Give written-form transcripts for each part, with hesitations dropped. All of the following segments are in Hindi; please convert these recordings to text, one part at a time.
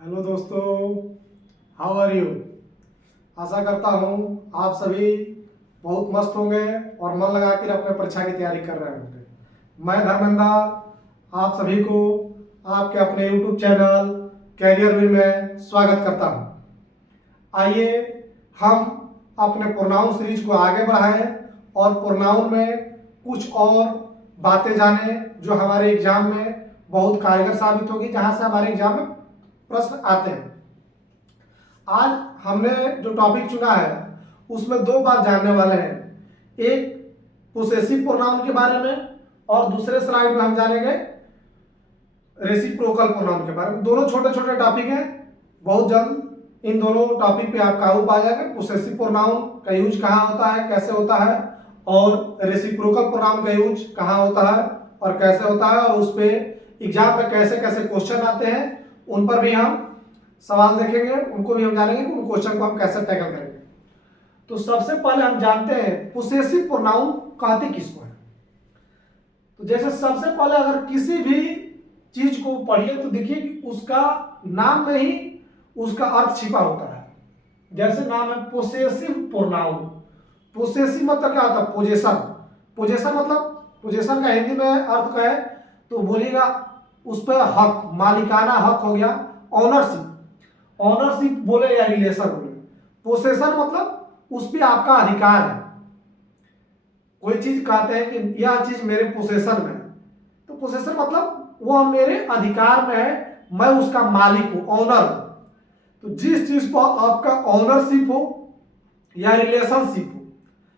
हेलो दोस्तों, हाउ आर यू। आशा करता हूँ आप सभी बहुत मस्त होंगे और मन लगा कर अपने परीक्षा की तैयारी कर रहे होंगे। मैं धर्मेंद्र आप सभी को आपके अपने यूट्यूब चैनल कैरियर विल में स्वागत करता हूँ। आइए हम अपने प्रोनाउन सीरीज को आगे बढ़ाएं और प्रोनाउन में कुछ और बातें जानें जो हमारे एग्जाम में बहुत कारगर साबित होगी, जहाँ से हमारे एग्जाम में प्रश्न आते हैं। आज हमने जो टॉपिक चुना है उसमें दो बात जानने वाले हैं। एक पोसेसिव प्रोनाउन के बारे में और दूसरे स्लाइड में हम जानेंगे रेसिप्रोकल प्रोनाउन के बारे में। दोनों छोटे छोटे टॉपिक हैं, बहुत जल्द इन दोनों टॉपिक पे आप काबू पा जाएंगे। पोसेसिव प्रोनाउन का यूज कहाँ होता है, कैसे होता है, और रेसिप्रोकल प्रोनाउन का यूज कहाँ होता है और कैसे होता है, और उस पे एग्जाम में कैसे कैसे क्वेश्चन आते हैं उन पर भी हम सवाल देखेंगे, उनको भी हम जानेंगे कि उन क्वेश्चन को हम कैसे टैकल करेंगे। तो सबसे पहले हम जानते हैं पोसेसिव प्रोनाउन कहते किसको है। तो जैसे सबसे पहले अगर किसी भी चीज को पढ़िए तो देखिए कि उसका नाम में ही उसका अर्थ छिपा होता है। जैसे नाम है पोसेसिव प्रोनाउन। पोसेसिव मतलब क्या होता है? पोजेशन। पोजेशन मतलब पोजेशन का हिंदी में अर्थ क्या है तो बोलिएगा उस पर हक, मालिकाना हक हो गया, ऑनरशिप। ऑनरशिप बोले या रिलेशन बोले। पोसेशन मतलब उस पर आपका अधिकार है। कोई चीज कहते हैं कि यह चीज मेरे पोसेशन में है, तो पोसेशन मतलब वो मेरे अधिकार में है, मैं उसका मालिक हूं, ऑनर हूं। तो जिस चीज पर आपका ऑनरशिप हो या रिलेशनशिप हो,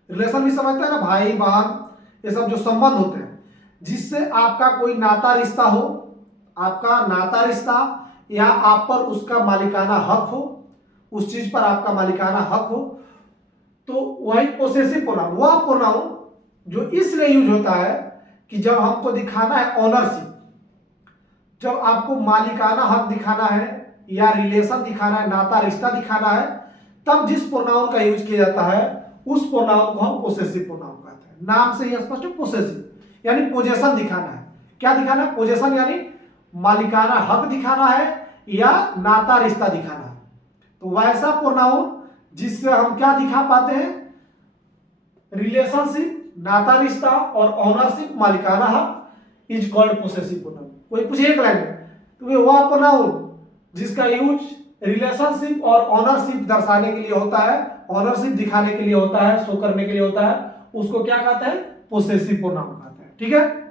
रिलेशन भी समझते हैं ना, भाई बहन, ये सब जो संबंध होते हैं, जिससे आपका कोई नाता रिश्ता हो, आपका नाता रिश्ता या आप पर उसका मालिकाना हक हो, उस चीज पर आपका मालिकाना हक हो, तो वही पोसेसिव प्रोनाउन। वह प्रोनाउन जो इसलिए यूज होता है कि जब हमको दिखाना है ऑनरशिप, जब आपको मालिकाना हक दिखाना है या रिलेशन दिखाना है, नाता रिश्ता दिखाना है, तब जिस प्रोनाउन का यूज किया जाता है उस प्रोनाउन को हम पोसेसिव प्रोनाउन कहते हैं। नाम से ही स्पष्ट है, पोसेसिव यानी पोजेशन दिखाना है। क्या दिखाना है? पोजेशन यानी मालिकाना हक दिखाना है या नाता रिश्ता दिखाना है। तो वैसा प्रोनाउन जिससे हम क्या दिखा पाते हैं? रिलेशनशिप, नाता रिश्ता और ऑनरशिप, मालिकाना हक इज कॉल्ड पोसेसिव प्रोनाउन। कोई पूछे एक लाइन में तो वह प्रोनाउन जिसका यूज रिलेशनशिप और ऑनरशिप दर्शाने के लिए होता है, ऑनरशिप दिखाने के लिए होता है, शो करने के लिए होता है, उसको क्या कहते हैं? पोसेसिव प्रोनाउन कहते हैं। ठीक है।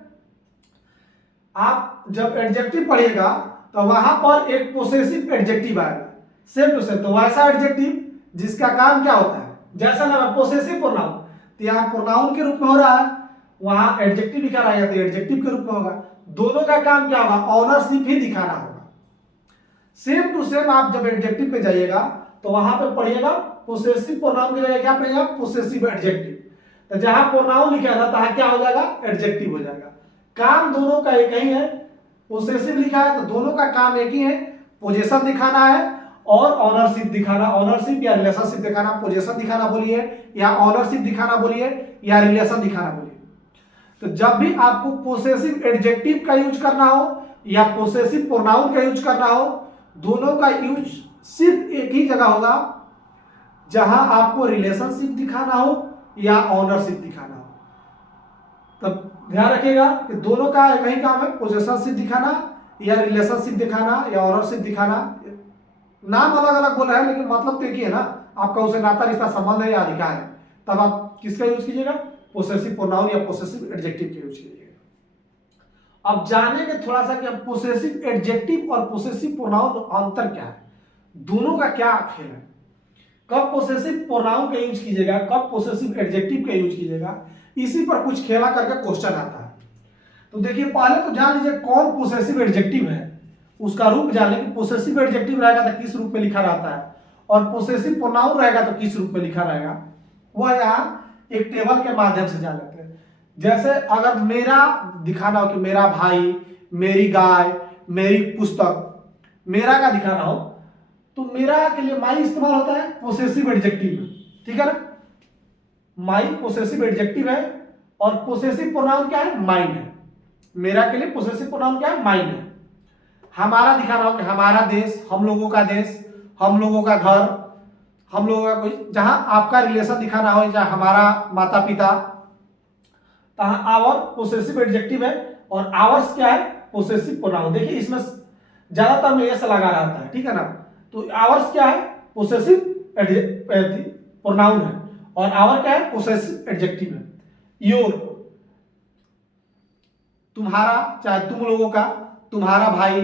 आप जब एडजेक्टिव पढ़िएगा तो वहां पर एक पोसेसिव एडजेक्टिव आएगा, सेम टू सेम। तो वैसा एडजेक्टिव जिसका काम क्या होता है, जैसा नाम पोसेसिव प्रोनाउन, तो यहाँ प्रोनाउन के रूप में हो रहा है, वहां एडजेक्टिव लिखा रहेगा तो एडजेक्टिव के रूप में होगा। दोनों का काम क्या होगा? ऑनरशिप ही दिखाना होगा। सेम टू सेम आप जब एडजेक्टिव पे जाइएगा तो वहां पे पढ़िएगा पोसेसिव प्रोनाउन की जगह क्या पढ़िएगा? Possessive adjective. तो जहां प्रोनाउन लिखा रहता है क्या हो जाएगा? एडजेक्टिव हो जाएगा। काम दोनों का एक ही है। पोसेसिव लिखा है तो दोनों का काम एक ही है, पोजेशन दिखाना है और ऑनरशिप दिखाना। ऑनरशिप या रिलेशनशिप दिखाना, पोजेशन दिखाना बोलिए या ऑनरशिप दिखाना बोलिए या रिलेशन दिखाना बोलिए। तो जब भी आपको पोसेसिव एडजेक्टिव का यूज करना हो या पोसेसिव प्रोनाउन का यूज करना हो, दोनों का यूज सिर्फ एक ही जगह होगा, जहां आपको रिलेशनशिप दिखाना हो या ऑनरशिप दिखाना हो। तब ध्यान रखिएगा कि दोनों का एक ही काम है, पोजेशनशिप दिखाना या रिलेशनशिप दिखाना या ऑनरशिप दिखाना। नाम अलग अलग बोला है लेकिन मतलब तो एक ही है ना, आपका उसे नाता रिश्ता संबंध है या अधिकार है। तब आप किसका यूज कीजिएगा? पोसेसिव प्रोनाउन या पोसेसिव एडजेक्टिव का यूज कीजिएगा। अब जानेंगे थोड़ा सा कि पोसेसिव एडजेक्टिव और पोसेसिव प्रोनाउन अंतर क्या है, दोनों का क्या खेल है, कब पोसेसिव प्रोनाउन का यूज कीजिएगा, कब पोसेसिव एडजेक्टिव का यूज कीजिएगा, इसी पर कुछ खेला करके क्वेश्चन आता है। तो देखिए पहले तो जान लीजिए कौन पोसेसिव एडजेक्टिव है, उसका रूप जान लीजिए। पोसेसिव एडजेक्टिव रहेगा तो किस रूप में लिखा रहता है और पोसेसिव प्रोनाउन रहेगा तो किस रूप में लिखा रहेगा, वह यहाँ एक टेबल के माध्यम से जान लेते हैं। जैसे अगर मेरा दिखाना हो कि मेरा भाई, मेरी गाय, मेरी पुस्तक, मेरा का दिखाना हो तो मेरा के लिए माई इस्तेमाल होता है पोसेसिव एडजेक्टिव में। ठीक है ना, माई पोसेसिव एडजेक्टिव है और पोसेसिव प्रोनाउन क्या है? माइन है। मेरा के लिए पोसेसिव प्रोनाउन क्या है? माइन है। हमारा दिखाना हो कि हमारा देश, हम लोगों का देश, हम लोगों का घर, हम लोगों का कोई, जहां आपका रिलेशन दिखाना हो, जहां हमारा माता पिता, तहां आवर पोसेसिव एडजेक्टिव है। और आवर्स क्या है? Possessive pronoun. देखिए इसमें ज्यादातर में एस लगा रहता है, ठीक है ना। तो आवर्स क्या है? पोसेसिव प्रोनाउन है। और आवर क्या है? पोसेसिव एडजेक्टिव है। योर, तुम्हारा, चाहे तुम लोगों का, तुम्हारा भाई,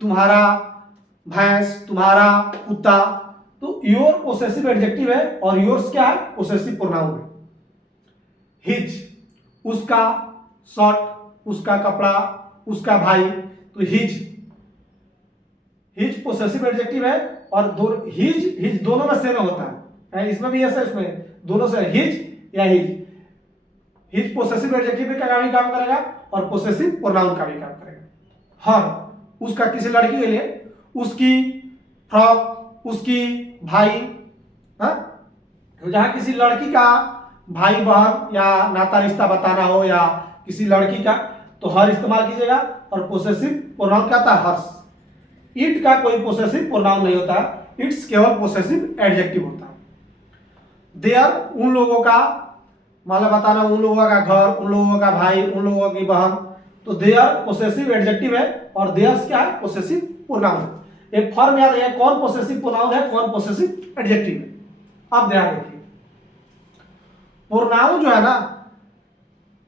तुम्हारा भैंस, तुम्हारा कुत्ता, तो योर पोसेसिव एडजेक्टिव है और योर्स क्या है? पोसेसिव प्रोनाउन है। हिज, उसका शर्ट, उसका कपड़ा, उसका भाई, तो हिज पोसेसिव एडजेक्टिव है। और हिज दोनों में सेम होता है, इसमें भी ऐसा, इसमें दोनों से हिज या हिज पोसेसिव एडजेक्टिव का भी काम करेगा और पोसेसिव प्रोनाउन का भी काम करेगा। हर, उसका, किसी लड़की के लिए उसकी फ्रॉक, उसकी भाई, तो जहां किसी लड़की का भाई बहन या नाता रिश्ता बताना हो या किसी लड़की का, तो हर इस्तेमाल कीजिएगा। और पोसेसिव प्रोनाउन क्या था? हर्ष। इट का कोई पोसेसिव प्रोनाउन नहीं होता, इट्स केवल पोसेसिव एडजेक्टिव होता है। देयर, उन लोगों का, मतलब बताना उन लोगों का घर, उन लोगों का भाई, उन लोगों की बहन, तो देयर पोसेसिव एडजेक्टिव है और देयर्स क्या है? Possessive pronoun. एक फॉर्म याद है, कौन पोसेसिव प्रोनाउन है, कौन पोसेसिव एडजेक्टिव है। अब ध्यान रखिए, प्रोनाउन जो है ना,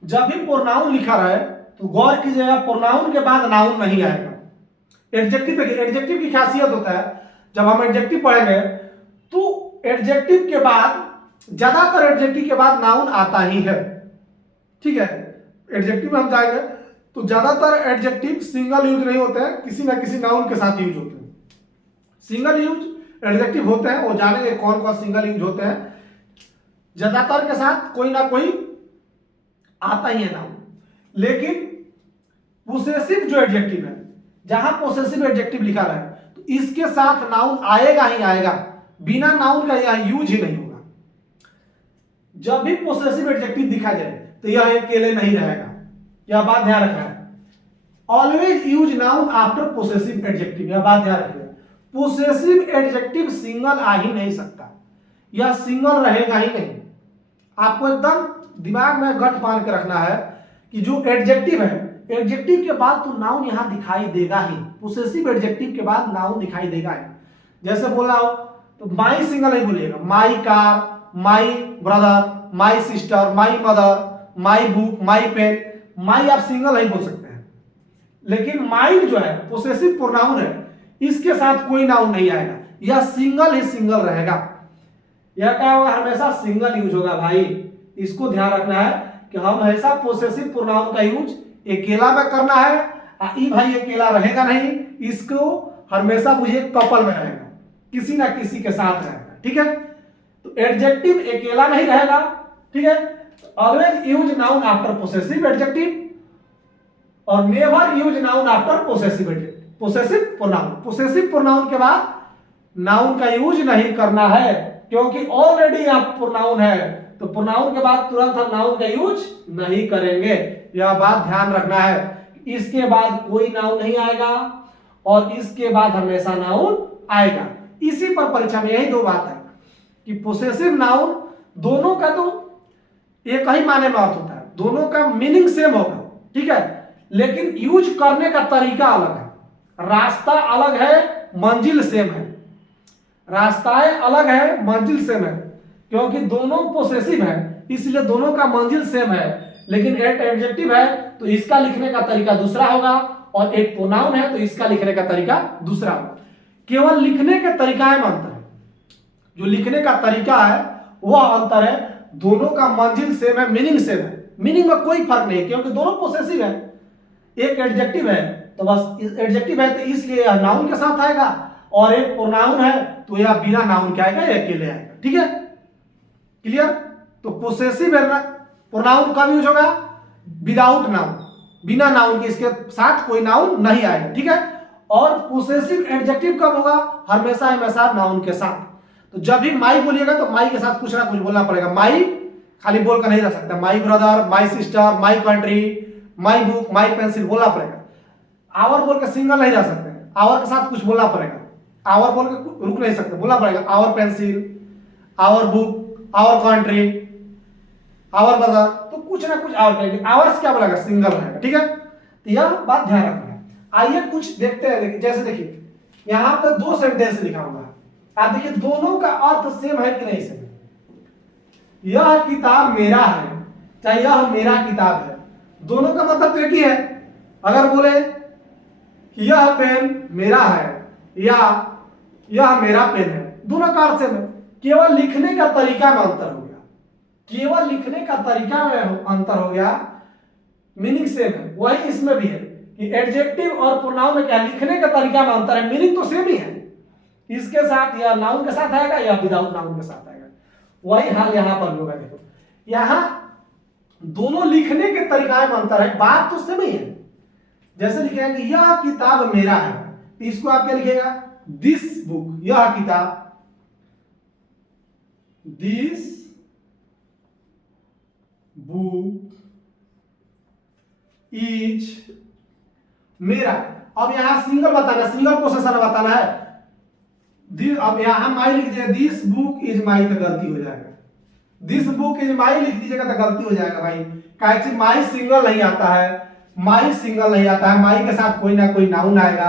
जब भी प्रोनाउन लिखा रहे तो गौर कीजिएगा, प्रोनाउन के बाद नाउन नहीं आएगा। एडजेक्टिव, एडजेक्टिव की खासियत होता है, जब हम एडजेक्टिव पढ़ेंगे तो एडजेक्टिव के बाद, ज्यादातर एडजेक्टिव के बाद नाउन आता ही है, ठीक है। एडजेक्टिव में हम जाएंगे तो ज्यादातर एडजेक्टिव सिंगल यूज नहीं होते हैं, किसी ना किसी नाउन के साथ यूज होते हैं। सिंगल यूज एडजेक्टिव होते हैं, वो जानेंगे कौन कौन सिंगल यूज होते हैं। ज्यादातर के साथ कोई ना कोई आता ही है नाउन। लेकिन पोसेसिव जो एडजेक्टिव है, जहां पोसेसिव एडजेक्टिव लिखा रहा है तो इसके साथ नाउन आएगा ही आएगा, बिना नाउन का यह यूज ही नहीं होगा। जब भी पोसेसिव एडजेक्टिव दिखा जाए तो यह अकेले नहीं रहेगा, यह बात ध्यान रखना है। Always use noun after possessive adjective, यह बात ध्यान रखिएगा। पोसेसिव एडजेक्टिव सिंगल आ ही नहीं सकता, यह सिंगल रहेगा ही नहीं। आपको एकदम दिमाग में गठ बांध के रखना है कि जो एडजेक्टिव है, एडजेक्टिव के बाद तो नाउन यहां दिखाई देगा ही, पोसेसिव एडजेक्टिव के बाद नाउन दिखाई देगा ही। जैसे बोला हो तो माई सिंगल नहीं बोलिएगा, my car, my brother, my sister, my mother, my book, my pen, my आप सिंगल नहीं बोल सकते हैं। लेकिन माई जो है पोसेसिव प्रोनाउन है, इसके साथ कोई नाउन नहीं आएगा, यह सिंगल ही सिंगल रहेगा। यह क्या होगा? हमेशा सिंगल यूज होगा भाई, इसको ध्यान रखना है कि हम हमेशा पोसेसिव प्रोनाउन का यूज अकेला में करना है। ई भाई अकेला रहेगा नहीं, इसको हमेशा मुझे कपल में रहेगा, किसी ना किसी के साथ रहेगा, ठीक है। तो एडजेक्टिव अकेला नहीं रहेगा, ठीक है। Always use noun after possessive adjective और never use noun after possessive adjective. Possessive pronoun, possessive pronoun के बाद नाउन का यूज नहीं करना है, क्योंकि ऑलरेडी आप प्रोनाउन है, तो प्रोनाउन के बाद तुरंत हम नाउन का यूज नहीं करेंगे। यह बात ध्यान रखना है, इसके बाद कोई नाउन नहीं आएगा और इसके बाद हमेशा नाउन आएगा। इसी पर परीक्षा में यही दो बात है कि पोसेसिव नाउन दोनों का तो एक ही माने में अर्थ होता है, दोनों का मीनिंग सेम होगा, ठीक है, लेकिन यूज करने का तरीका अलग है, रास्ता अलग है, मंजिल सेम है। रास्ताएं अलग है, मंजिल सेम है, क्योंकि दोनों पोसेसिव है इसलिए दोनों का मंजिल सेम है। लेकिन एक एडजेक्टिव है तो इसका लिखने का तरीका दूसरा होगा और एक प्रोनाउन है तो इसका लिखने का तरीका दूसरा होगा। केवल लिखने के तरीका में अंतर है, जो लिखने का तरीका है वह अंतर है, दोनों का मंजिल सेम है, मीनिंग सेम है, मीनिंग में कोई फर्क नहीं, क्योंकि दोनों पोसेसिव है। एक एडजेक्टिव है तो बस एडजेक्टिव है तो इसलिए यह नाउन के साथ आएगा, और एक प्रोनाउन है तो यह बिना नाउन के आएगा, यह अकेले आएगा, ठीक है, क्लियर। तो पोसेसिव प्रोनाउन कब यूज होगा? विदाउट नाउन, बिना नाउन के, इसके साथ कोई नाउन नहीं आएगा, ठीक है। और पोसेसिव एडजेक्टिव कब होगा? हमेशा हमेशा नाउन के साथ। तो जब भी माई बोलिएगा तो माई के साथ कुछ ना कुछ बोलना पड़ेगा। माई खाली बोल कर नहीं रह सकता, माई brother, my sister, my country, my book, my pencil बोलना पड़ेगा। आवर बोल कर सिंगल नहीं रह सकते, आवर के साथ कुछ बोलना पड़ेगा, आवर बोल के रुक नहीं सकते, बोलना पड़ेगा our pencil, our book, our country, our बाजार, तो कुछ ना कुछ आवर कहेंगे। आवर्स क्या बोलेगा, सिंगल रहेगा, ठीक है। तो यह बात ध्यान रखना। आइए कुछ देखते हैं, जैसे देखिए यहाँ पर दो सेंटेंस लिखा हुआ है, आप देखिए दोनों का अर्थ सेम है कि नहीं सेम है। यह किताब मेरा है चाहे यह मेरा किताब है, दोनों का मतलब तो एक ही है। अगर बोले कि यह पेन मेरा है या यह मेरा पेन है, दोनों का अर्थ सेम है, केवल लिखने का तरीका में अंतर हो गया, केवल लिखने का तरीका में अंतर हो गया, मीनिंग सेम है। वही इसमें भी है कि एडजेक्टिव और प्रोनाउन में क्या लिखने का तरीका में अंतर है, मीनिंग तो सेम ही है। इसके साथ या नाउन के साथ आएगा या विदाउट नाउन के साथ आएगा, वही हाल यहां पर भी होगा। देखो यहां दोनों लिखने के तरीका में अंतर है, बात तो सेम ही है। जैसे लिखेगा कि यह किताब मेरा है, तो इसको आप क्या लिखेगा, दिस बुक, यह किताब, दिस बुक इज मेरा। अब यहां सिंगल बताना, सिंगल पोसेशन बताना है। अब यहां माई लिख दीजिए, दिस बुक इज माई, तो गलती हो जाएगा। दिस बुक इज माई लिख दीजिएगा तो गलती हो जाएगा भाई, कैसे माई सिंगल नहीं आता है, माई सिंगल नहीं आता है, माई के साथ कोई ना कोई नाउन आएगा।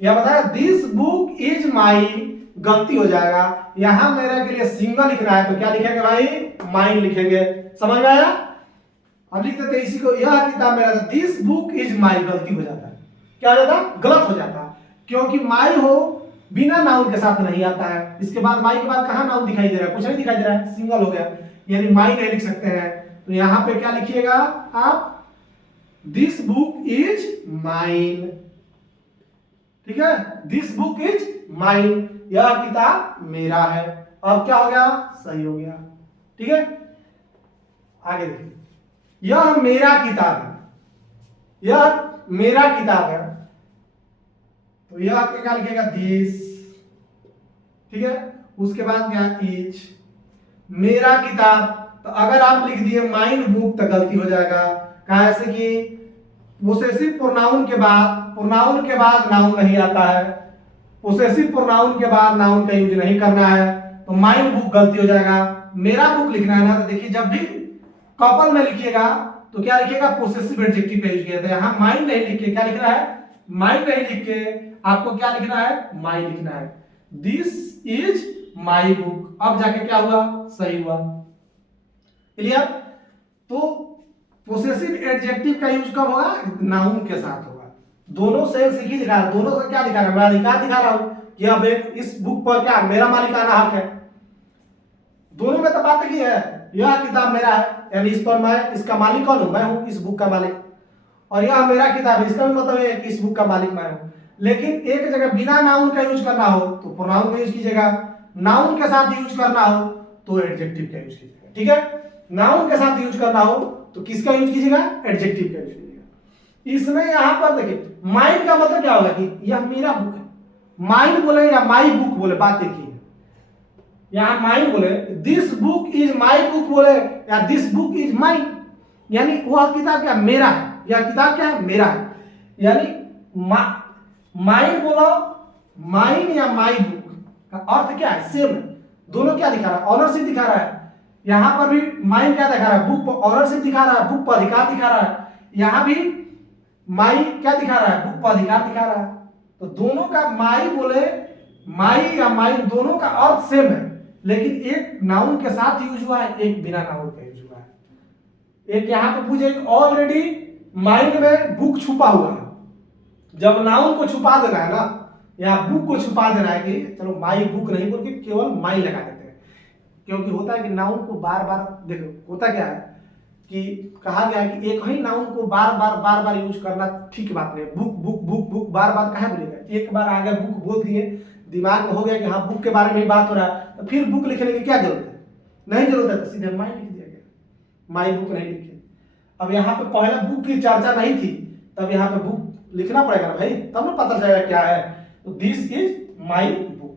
यह बताया दिस बुक इज माई, गलती हो जाएगा। यहां मेरे के लिए सिंगल लिखना है तो क्या लिखेंगे भाई, माइन लिखेंगे। समझ में आया? अब लिख देते इसी को, यह किताब मेरा, दिस बुक इज माई, गलती हो जाता है, क्या हो जाता, गलत हो जाता है, क्योंकि माई हो बिना नाउन के साथ नहीं आता है। इसके बाद माई के बाद कहां नाउन दिखाई दे रहा है, कुछ नहीं दिखाई दे रहा है, सिंगल हो गया, यानी माई नहीं लिख सकते हैं। तो यहां पे क्या लिखिएगा आप, दिस बुक इज माइन, ठीक है, दिस बुक इज माइन, यह किताब मेरा है। अब क्या हो गया, सही हो गया, ठीक है। आगे देखिए, यह मेरा किताब है, यह मेरा किताब है, तो यह क्या लिखेगा, दिस, ठीक है। उसके बाद क्या, इज, मेरा किताब, तो अगर आप लिख दिए माइन बुक तो गलती हो जाएगा, कैसे कि पोसेसिव प्रोनाउन के बाद नाउन नहीं आता है, पोसेसिव प्रोनाउन के बाद नाउन का यूज नहीं करना है, तो माइन बुक गलती हो जाएगा। मेरा बुक लिखना है ना, तो देखिए जब भी कपल में लिखिएगा तो क्या लिखिएगा, पोसेसिव एडजेक्टिव का यूज किया था। यहां माइन नहीं लिख के क्या लिखना है, माइन नहीं लिख के आपको क्या लिखना है, माई लिखना है, दिस इज माई बुक। अब जाके क्या हुआ, सही हुआ, क्लियर। तो पोसेसिव एडजेक्टिव का यूज कब होगा, नाउन के साथ होगा। दोनों सेम से ही दिखा रहा है, दोनों से क्या दिखा रहा है, मैं अधिकार दिखा रहा हूं कि अब इस बुक पर क्या मेरा मालिकाना हक है। दोनों में तो बात की है, यह किताब मेरा है, यानी इस पर मैं, इसका मालिक कौन हूं, मैं हूं इस बुक का मालिक, और यह मेरा किताब है, इसका भी मतलब है कि इस बुक का मालिक मैं हूं। लेकिन एक जगह बिना नाउन का यूज करना हो तो प्रोनाउन का यूज कीजिएगा, नाउन के साथ यूज करना हो तो एडजेक्टिव का यूज कीजिएगा, ठीक है। नाउन के साथ यूज करना हो तो किसका यूज कीजिएगा, एडजेक्टिव का यूज कीजिएगा। इसमें यहां पर देखिए माइन का मतलब क्या होगा कि यह मेरा बुक है, माइन बोले या माई बुक बोले, बात एक ही है। यहां माइन बोले, this book is my book बोले, या दिस बुक इज माइन, यानी वह किताब क्या मेरा है, यह किताब क्या है, मेरा है। यानी माइन बोलो, माइन या माई बुक का अर्थ क्या है, सेम है। दोनों क्या दिखा रहा है, ऑनरशिप दिखा रहा है। यहां पर भी माइन क्या दिखा रहा है, बुक पर ऑनरशिप दिखा रहा है, बुक पर अधिकार दिखा रहा है। यहां भी माई क्या दिखा रहा है, बुक पर अधिकार दिखा रहा है। तो दोनों का माई बोले, माई या माइन, दोनों का अर्थ सेम है, लेकिन एक नाउन के साथ यूज हुआ है, एक बिना नाउन का यूज हुआ है। एक यहां पे पूछे ऑलरेडी माइंड में बुक छुपा हुआ है, जब नाउन को छुपा देना है ना, या बुक को छुपा देना है कि चलो माई बुक नहीं बोल के केवल माई लगा देते हैं, क्योंकि होता है कि नाउन को बार बार, देखो होता क्या है कि कहा गया है कि एक ही नाउन को बार बार यूज करना ठीक बात नहीं। बुक बुक बुक बुक बार बार कहाँ बोलेगा, एक बार आगे बुक बोल दिए, दिमाग में हो गया कि हाँ बुक के बारे में ही बात हो रहा है, तो फिर बुक लिखने की क्या जरूरत है, नहीं जरूरत है, तो सीधे माई लिख दिया गया, माई बुक नहीं लिखे। अब यहाँ पे पहले बुक की चर्चा नहीं थी, तब यहाँ पे बुक लिखना पड़ेगा भाई, तब ना पता चलेगा क्या है। तो दिस इज माई बुक,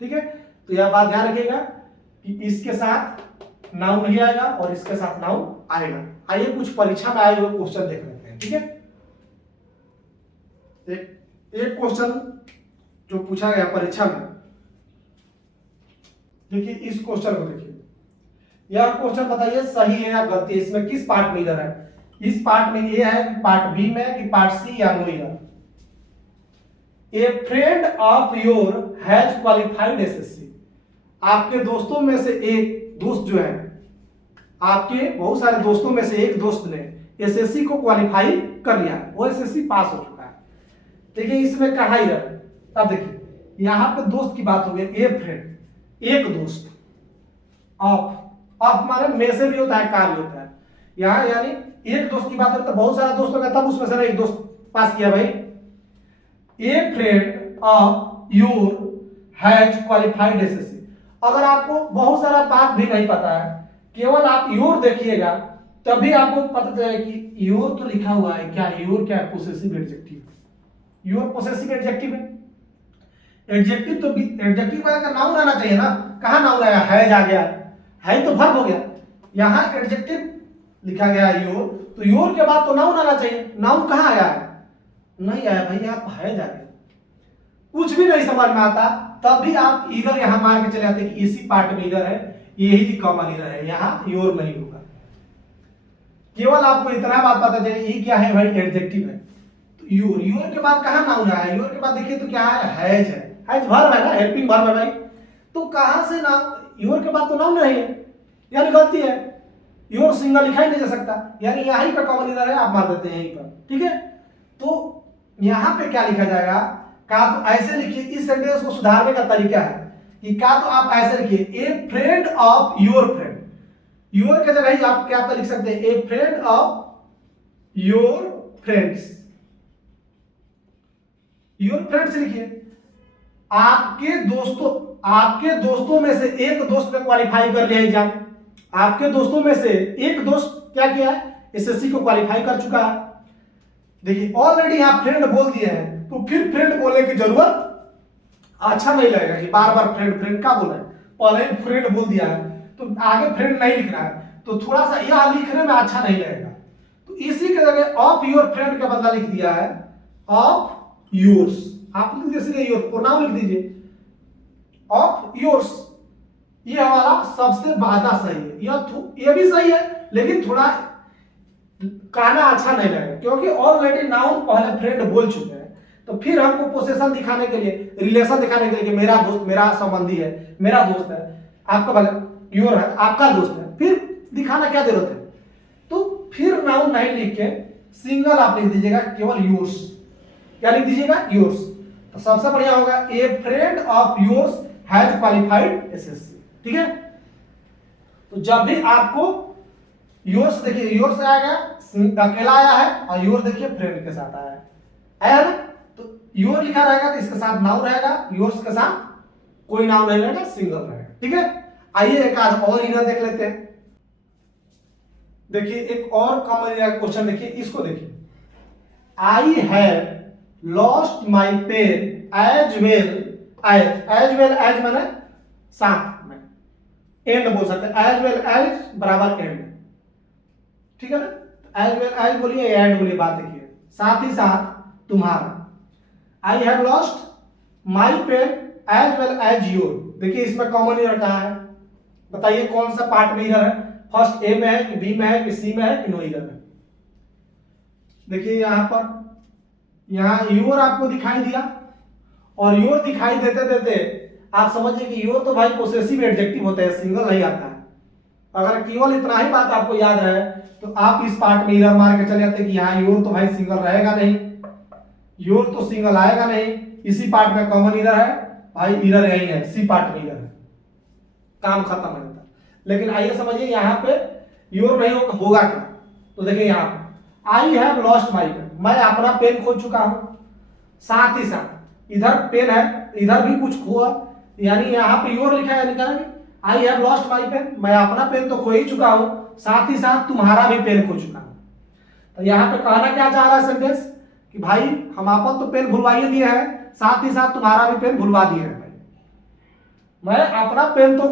ठीक है। तो यह बात ध्यान रखिएगा कि इसके साथ नाउन नहीं आएगा और इसके साथ नाउन आएगा। आइए कुछ परीक्षा में आए हुए क्वेश्चन देख लेते हैं, ठीक है। एक क्वेश्चन जो पूछा गया परीक्षा में। देखिए इस क्वेश्चन को देखिए, यह क्वेश्चन बताइए सही है या गलती है, इसमें किस पार्ट में इधर है। इस पार्ट में ये है कि पार्ट बी में कि पार्ट सी या नो इधर। ए friend of your has qualified SSC, आपके दोस्तों में से एक दोस्त जो है, आपके बहुत सारे दोस्तों में से एक दोस्त ने एसएससी को क्वालिफाई कर लिया है, वो एसएससी पास हो चुका है। देखिए इसमें कहा ही रहा। अब देखिए यहां पे दोस्त की बात हो गई, ए फ्रेंड एक दोस्त, ऑफ हमारे में से भी होता है, का भी होता है। यहाँ यानी एक दोस्त की बात करते, बहुत सारा दोस्त होगा तब उसमें से एक दोस्त पास किया भाई। ए friend of your has qualified SSC, अगर आपको बहुत सारा बात भी नहीं पता है, केवल आप योर देखिएगा तभी आपको पता चलेगा कि योर तो लिखा हुआ है, क्या योर क्या possessive adjective, your possessive adjective है। एडजेक्टिव तो एडजेक्टिव का नाउन आना चाहिए ना, कहां नाउन आया, हैज आ गया, है तो वर्ब हो गया। यहां एडजेक्टिव लिखा गया है योर, तो योर के बाद तो नाउन आना चाहिए। नाउन कहां आया है, नहीं आया भाई, आप हैज आ गया। कुछ भी नहीं समझ में आता तब भी आप इधर यहां मान के चले आते कि इसी पार्ट में इधर है, यही कॉमन इधर है, यहां योर नहीं होगा। केवल आपको इतना बात पता चले ये क्या है भाई, एडजेक्टिव है। तो योर, योर के बाद कहां नाउन आया, योर के बाद देखिए तो क्या है, हैज है। हैज वर्ब है ना, हेल्पिंग वर्ब है भाई, तो कहां से नाउन, योर के बाद तो नाउन नहीं है, यानी गलती है। योर सिंगल लिखा ही नहीं जा सकता, यानी यहीं का कॉमन इधर है, आप मार देते हैं यहीं पर, ठीक है। तो यहां पे क्या लिखा जाएगा, का तो ऐसे लिखिए, इस सेंटेंस को सुधारने का तरीका है कि का तो आप ऐसे लिखिए, ए friend of your friend, your के जगह आप क्या लिख सकते हैं, ए friend of your friends, your friends लिखिए। आपके दोस्तों में से एक दोस्त ने क्वालिफाई कर लिया एग्जाम, आपके दोस्तों में से एक दोस्त क्या किया है, एसएससी को क्वालिफाई कर चुका है। देखिए ऑलरेडी यहां फ्रेंड बोल दिए हैं, तो फिर फ्रेंड बोलने की जरूरत अच्छा नहीं लगेगा कि बार बार फ्रेंड फ्रेंड का बोला है, पहले ही फ्रेंड बोल दिया है तो आगे फ्रेंड नहीं लिख रहा है, तो थोड़ा सा यह लिखने में अच्छा नहीं लगेगा। तो इसी के जगह ऑफ योर फ्रेंड का बदला लिख दिया है ऑफ योर्स, आप लिख दीजिए योर, प्रोनाउन लिख दीजिए ऑफ योर्स। ये हमारा सबसे ज्यादा सही है, ये भी सही है लेकिन थोड़ा कहना अच्छा नहीं लगेगा, क्योंकि ऑलरेडी नाउन पहले फ्रेंड बोल चुके हैं। तो फिर हमको पोसेशन दिखाने के लिए, रिलेशन दिखाने के लिए कि मेरा दोस्त, मेरा संबंधी है, मेरा दोस्त है, आपका भले योर है, आपका दोस्त है, फिर दिखाना क्या जरूरत है। तो फिर नाउन नहीं लिख के सिंगल आप लिख दीजिएगा, केवल योर्स। क्या लिख दीजिएगा, योर्स। तो सबसे बढ़िया होगा ए friend of yours has qualified SSC, ठीक है। तो जब भी आपको योर्स, देखिए योर्स आएगा अकेला आया है, और योर देखिए फ्रेंड के साथ आया है, आया ना। तो योर लिखा रहेगा तो इसके साथ नाउन रहेगा, योर्स के साथ कोई नाउन नहीं रहेगा, सिंगल रहेगा, ठीक है। आइए एक आध और इधर देख लेते हैं। देखिए एक और कॉमन क्वेश्चन देखिए, इसको देखिए, I have lost my pen as well as मैंने साथ में, एंड बोल सकते हैं, एज वेल एज बराबर एंड, ठीक है ना। एज वेल एज बोलिए, एंड बोलिए, बात देखिए, साथ ही साथ तुम्हारा। I have lost my pen as well as your, देखिए इसमें कॉमन ही रखा है, बताइए कौन सा पार्ट में इधर है, फर्स्ट ए में है कि बी में है कि सी में है कि नो इधर है। देखिए यहां पर, यहां योर आपको दिखाई दिया, और योर दिखाई देते देते आप समझिए कि योर तो भाई पोसेसिव एडजेक्टिव होता है, सिंगल नहीं आता है। अगर केवल इतना ही बात आपको याद रहे तो आप इस पार्ट में इधर मार के चले जाते कि यहाँ योर तो भाई सिंगल रहेगा नहीं, योर तो सिंगल आएगा नहीं, इसी पार्ट में कॉमन इधर है भाई, इधर यही है, सी पार्ट में इधर है, काम खत्म हो जाता है। लेकिन आइए समझिए यहाँ पे योर नहीं होगा क्या। तो देखिए यहाँ पे I have lost my pen, मैं अपना पेन खो चुका हूं, साथ ही साथ इधर पेन है, इधर भी कुछ खोआ, यानी यहाँ पे योर लिखा है, यानी I have lost my pen, मैं अपना पेन तो खो ही चुका हूं, साथ ही साथ तुम्हारा भी पेन खो चुका हूं। तो यहाँ पे कहना क्या चाह रहा है सेंटेंस कि भाई हम आपन तो पेन भुलवा ही दिए हैं, साथ ही साथ तुम्हारा भी पेन भुलवा दिए हैं। भाई मैं अपना पेन तो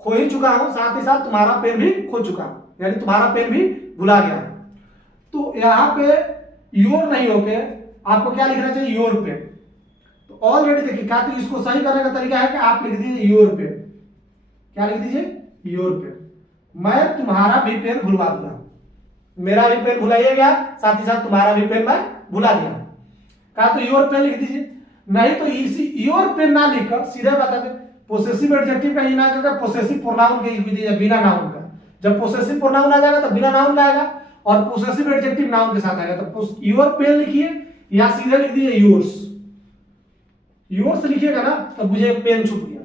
खो ही चुका हूं, साथ ही साथ तुम्हारा पेन भी खो चुका हूं, यानी तुम्हारा पेन भी भुला गया है। तो यहाँ पे योर नहीं होके आपको क्या लिखना चाहिए, योर पेन। तो ऑलरेडी देखिए क्या, तो इसको सही करने का तरीका है कि आप लिख दीजिए योर पेन। क्या लिख दीजिए? Your pen. मैं तुम्हारा भी पेन भुलवा दूंगा, मेरा भी पेन भुलाइए गया, साथ ही साथ तुम्हारा भी पेन मैं भुला दिया। कहा तो योर पेन लिख दीजिए। नहीं तो इसी योर पेन ना लिखकर सीधे बता दे पोसेसिव एडजेक्टिव का ही ना करके पोसेसिव प्रोनाउन के लिख दीजिए, बिना नाउन का। जब पोसेसिव प्रोनाउन आ जाएगा तो बिना नाउन का आएगा, और पोसेसिव एडजेक्टिव नाउन के साथ आएगा। तो योर पेन लिखिए या सीधे लिख दीजिए योर्स। योर्स लिखिएगा ना तो मुझे पेन छूट गया।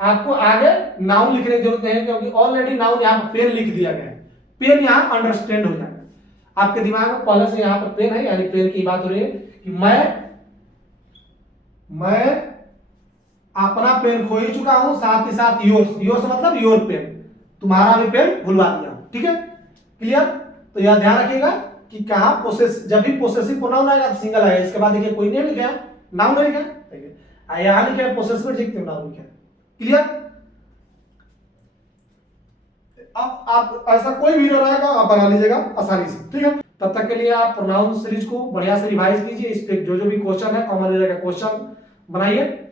आपको आगे नाउन लिखने की जरूरत नहीं है, क्योंकि ऑलरेडी नाउन यहाँ पर पेन लिख दिया गया है। पेन यहाँ अंडरस्टैंड हो जाएगा आपके दिमाग में, पहले से यहाँ पर पेन है, यानी पेन की बात हो रही है कि मैं अपना पेन खो ही चुका हूं, साथ ही साथ योर्स। योर्स मतलब योर पेन, तुम्हारा भी पेन भुलवा दिया। ठीक है, क्लियर? तो यह ध्यान रखिएगा कि कहां पोसेस, जब भी पोसेसिव प्रोनाउन आएगा तो सिंगल आएगा। इसके बाद देखिए कोई नहीं लिखा, नाउन नहीं लिखा, देखिए यहां लिखा पोसेसिव एडजेक्टिव नाउन लिखा। क्लियर? अब आप ऐसा कोई भी रहेगा आप बना लीजिएगा आसानी से। ठीक है, तब तक के लिए आप प्रोनाउन सीरीज को बढ़िया से रिवाइज कीजिए। इस पे जो जो भी क्वेश्चन है कॉमन एरिया का क्वेश्चन बनाइए,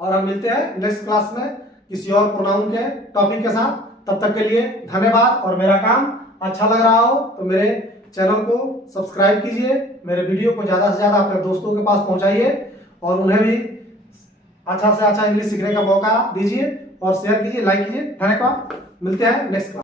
और हम मिलते हैं नेक्स्ट क्लास में किसी और प्रोनाउन के टॉपिक के साथ। तब तक के लिए धन्यवाद। और मेरा काम अच्छा लग रहा हो तो मेरे चैनल को सब्सक्राइब कीजिए, मेरे वीडियो को ज़्यादा से ज़्यादा अपने दोस्तों के पास पहुंचाइए, और उन्हें भी अच्छा से अच्छा इंग्लिश सीखने का मौका दीजिए, और शेयर कीजिए, लाइक कीजिए। धन्यवाद। मिलते हैं नेक्स्ट क्लास।